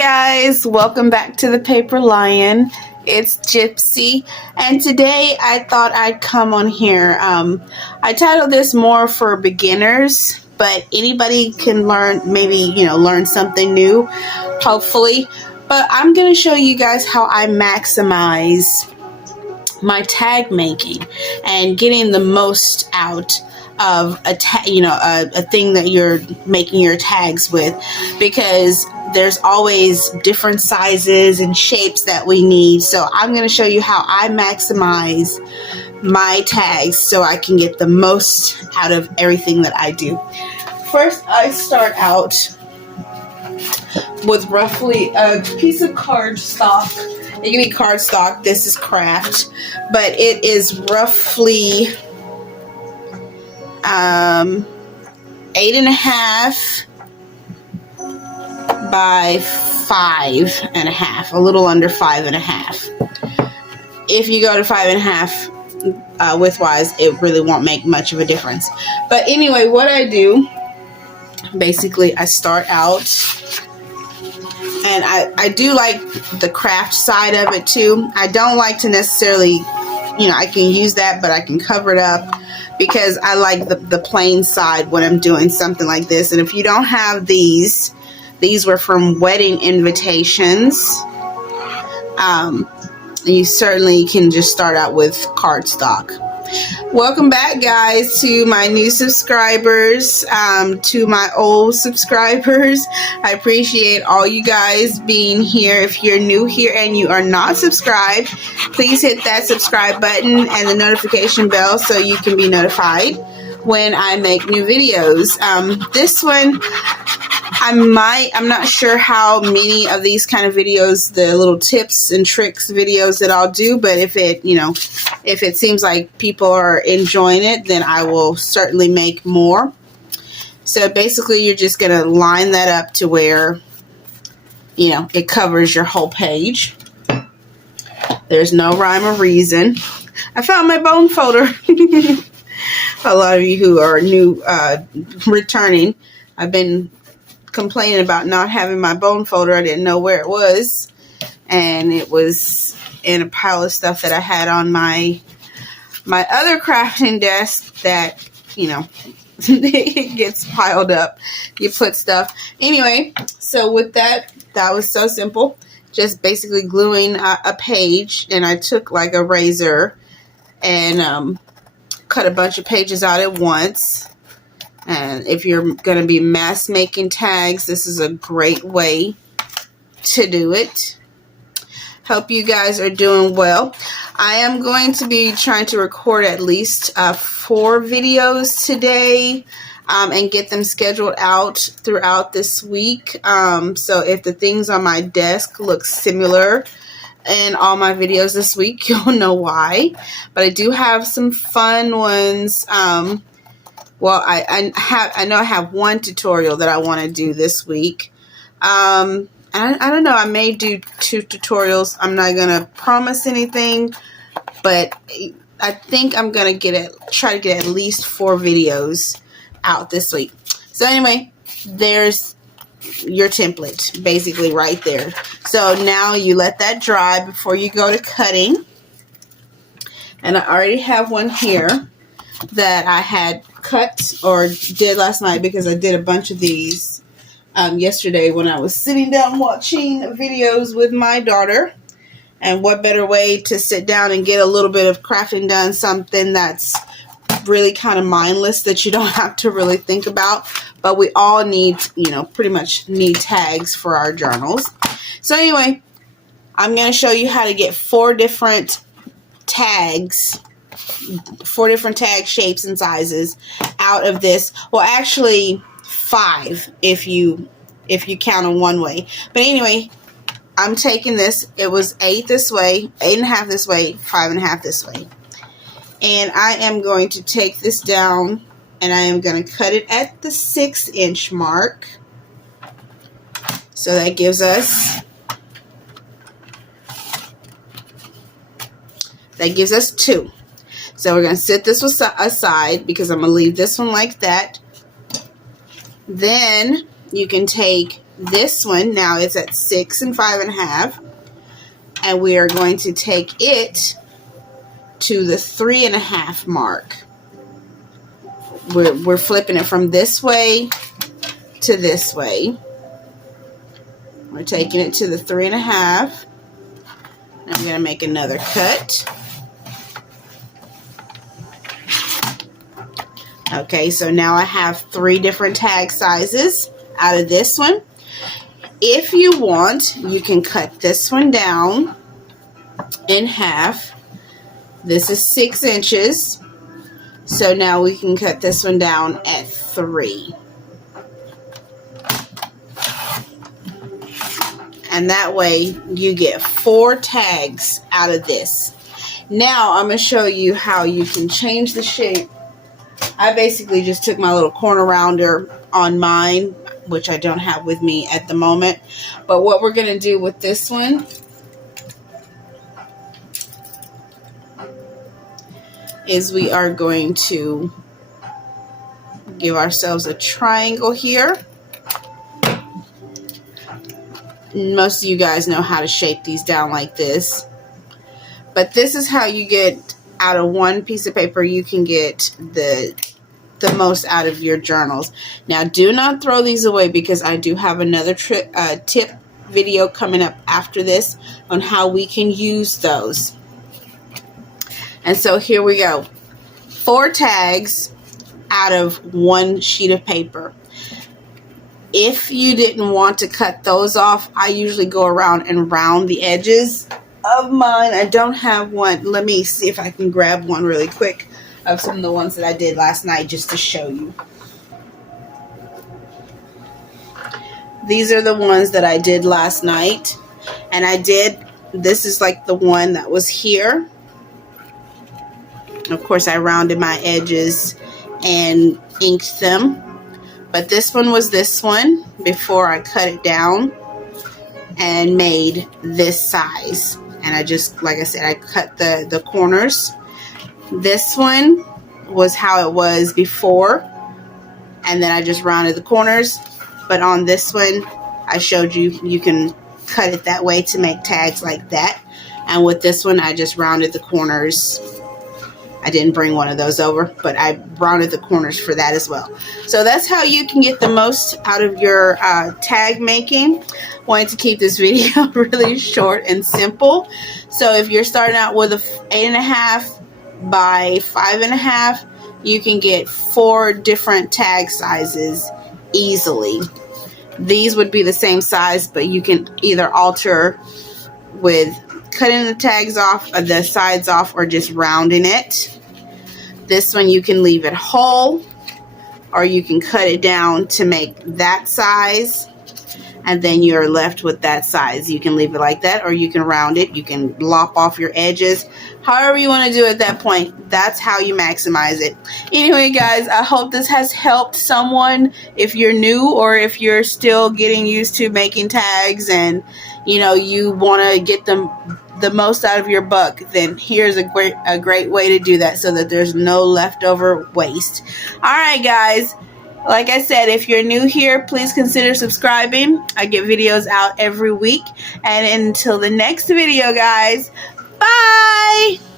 guys, welcome back to the Paper Lion. It's Gypsy, and today I thought I'd come on here. I titled this more for beginners, but anybody can learn, maybe learn something new, hopefully. But I'm going to show you guys how I maximize my tag making and getting the most out of a thing that you're making your tags with, because there's always different sizes and shapes that we need. So I'm going to show you how I maximize my tags so I can get the most out of everything that I do. First, I start out with roughly a piece of cardstock. It can be cardstock. This is craft, but it is roughly 8.5 by 5.5, a little under 5.5. If you go to 5.5 widthwise, it really won't make much of a difference. But anyway, what I do, basically, I start out, and I do like the craft side of it too. I don't like to necessarily, I can use that, but I can cover it up, because I like the plain side when I'm doing something like this. And if you don't have these were from wedding invitations. You certainly can just start out with cardstock. Welcome back, guys, to my new subscribers, to my old subscribers. I appreciate all you guys being here. If you're new here and you are not subscribed, please hit that subscribe button and the notification bell so you can be notified when I make new videos. This one, I'm not sure how many of these kind of videos, the little tips and tricks videos that I'll do, but if it seems like people are enjoying it, then I will certainly make more. So basically, you're just going to line that up to where, it covers your whole page. There's no rhyme or reason. I found my bone folder. A lot of you who are new, returning, I've been complaining about not having my bone folder. I didn't know where it was, and it was in a pile of stuff that I had on my other crafting desk that it gets piled up. You put stuff anyway. So with that was so simple, just basically gluing a page, and I took like a razor and cut a bunch of pages out at once. And if you're going to be mass making tags, this is a great way to do it. Hope you guys are doing well. I am going to be trying to record at least 4 videos today and get them scheduled out throughout this week. So if the things on my desk look similar in all my videos this week, you'll know why. But I do have some fun ones. Well, I know I have one tutorial that I want to do this week. I don't know. I may do 2 tutorials. I'm not going to promise anything, but I think I'm going to try to get at least 4 videos out this week. So anyway, there's your template basically right there. So now you let that dry before you go to cutting. And I already have one here that I had cut or did last night, because I did a bunch of these yesterday when I was sitting down watching videos with my daughter. And what better way to sit down and get a little bit of crafting done, something that's really kind of mindless that you don't have to really think about. But we all need, pretty much need tags for our journals. So anyway, I'm going to show you how to get 4 different tags, 4 different tag shapes and sizes out of this. Well, actually 5 if you count them one way. But anyway, I'm taking this. It was 8 this way, 8.5 this way, 5.5 this way. And I am going to take this down, and I am going to cut it at the 6-inch mark. So that gives us 2. So we're going to set this aside, because I'm going to leave this one like that. Then you can take this one. Now it's at 6 5.5, and we are going to take it to the 3.5 mark. We're flipping it from this way to this way. We're taking it to the 3.5. I'm going to make another cut. Okay, so now I have 3 different tag sizes out of this one. If you want, you can cut this one down in half. This is 6 inches. So now we can cut this one down at 3. And that way you get 4 tags out of this. Now I'm going to show you how you can change the shape. I basically just took my little corner rounder on mine, which I don't have with me at the moment. But what we're going to do with this one is we are going to give ourselves a triangle here. Most of you guys know how to shape these down like this. But this is how you get, out of one piece of paper, you can get the most out of your journals. Now, do not throw these away, because I do have another tip video coming up after this on how we can use those. And so here we go. 4 tags out of 1 sheet of paper. If you didn't want to cut those off, I usually go around and round the edges of mine. I don't have one. Let me see if I can grab one really quick of some of the ones that I did last night just to show you. These are the ones that I did last night. And this is like the one that was here. Of course, I rounded my edges and inked them. But this one was this one before I cut it down and made this size. And I just, like I said, I cut the corners. This one was how it was before. And then I just rounded the corners. But on this one, I showed you, you can cut it that way to make tags like that. And with this one, I just rounded the corners. I didn't bring one of those over, but I rounded the corners for that as well. So that's how you can get the most out of your tag making. Wanted to keep this video really short and simple. So if you're starting out with a 8.5 by 5.5, you can get 4 different tag sizes easily. These would be the same size, but you can either alter with cutting the tags off, or the sides off, or just rounding it. This one you can leave it whole, or you can cut it down to make that size, and then you're left with that size. You can leave it like that, or you can round it. You can lop off your edges. However you want to do it at that point, that's how you maximize it. Anyway, guys, I hope this has helped someone if you're new, or if you're still getting used to making tags and you want to get them the most out of your buck. Then here's a great way to do that, so that there's no leftover waste. All right, guys. Like I said, if you're new here, please consider subscribing. I get videos out every week. And until the next video, guys, bye!